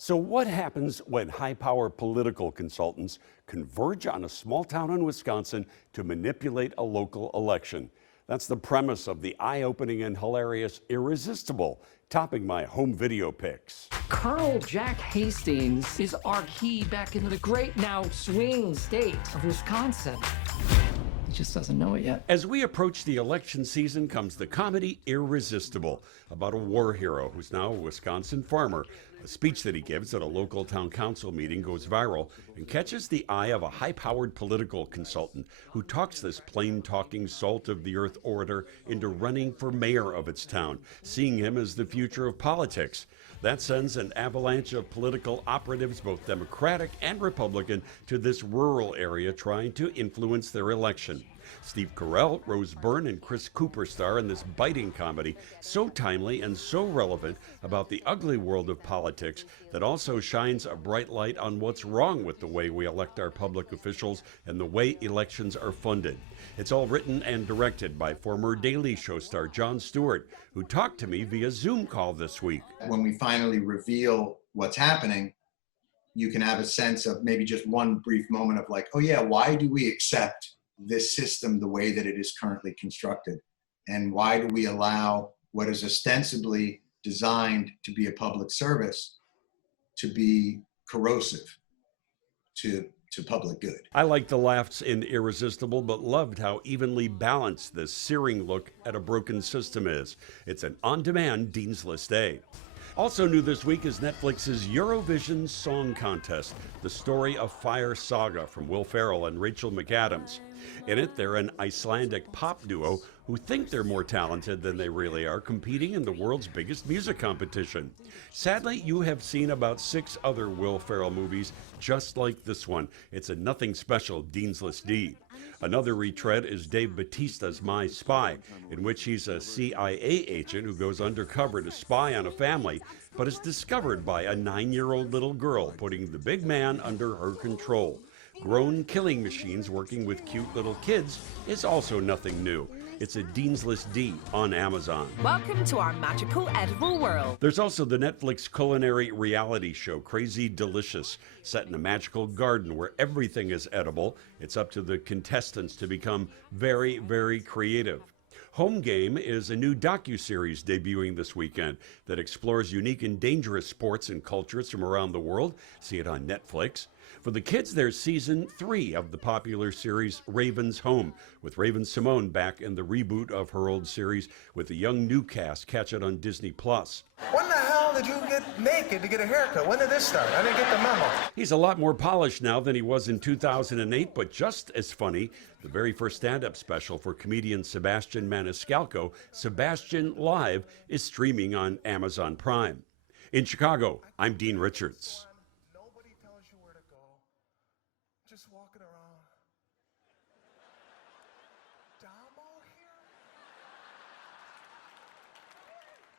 So, what happens when high power political consultants converge on a small town in Wisconsin to manipulate a local election? That's the premise of the eye opening and hilarious Irresistible, topping my home video picks. Colonel Jack Hastings is our key back into the great now swing state of Wisconsin. He just doesn't know it yet. As we approach the election season comes the comedy Irresistible, about a war hero who's now a Wisconsin farmer. A speech that he gives at a local town council meeting goes viral and catches the eye of a high-powered political consultant who talks this plain-talking, salt-of-the-earth orator into running for mayor of its town, seeing him as the future of politics. That sends an avalanche of political operatives, both Democratic and Republican, to this rural area trying to influence their election. Steve Carell, Rose Byrne, and Chris Cooper star in this biting comedy, so timely and so relevant about the ugly world of politics that also shines a bright light on what's wrong with the way we elect our public officials and the way elections are funded. It's all written and directed by former Daily Show star Jon Stewart, who talked to me via Zoom call this week. When we finally reveal what's happening, you can have a sense of maybe just one brief moment of like, oh yeah, why do we accept this system the way that it is currently constructed? And why do we allow what is ostensibly designed to be a public service to be corrosive to public good? I liked the laughs in Irresistible, but loved how evenly balanced this searing look at a broken system is. It's an on-demand Dean's List day. Also new this week is Netflix's Eurovision Song Contest, the story of Fire Saga from Will Ferrell and Rachel McAdams. In it, they're an Icelandic pop duo who think they're more talented than they really are, competing in the world's biggest music competition. Sadly, you have seen about 6 other Will Ferrell movies just like this one. It's a nothing special Dean's List D. Another retread is Dave Bautista's My Spy, in which he's a CIA agent who goes undercover to spy on a family, but is discovered by a 9-year-old little girl, putting the big man under her control. Grown killing machines working with cute little kids is also nothing new. It's a Dean's List D on Amazon. Welcome to our magical edible world. There's also the Netflix culinary reality show Crazy Delicious, set in a magical garden where everything is edible. It's up to the contestants to become very, very creative. Home Game is a new docuseries debuting this weekend that explores unique and dangerous sports and cultures from around the world. See it on Netflix. For the kids, there's season 3 of the popular series Raven's Home, with Raven-Symoné back in the reboot of her old series with a young new cast. Catch it on Disney+. When the hell did you get naked to get a haircut? When did this start? I didn't get the memo. He's a lot more polished now than he was in 2008, but just as funny. The very first stand-up special for comedian Sebastian Maniscalco, Sebastian Live, is streaming on Amazon Prime. In Chicago, I'm Dean Richards.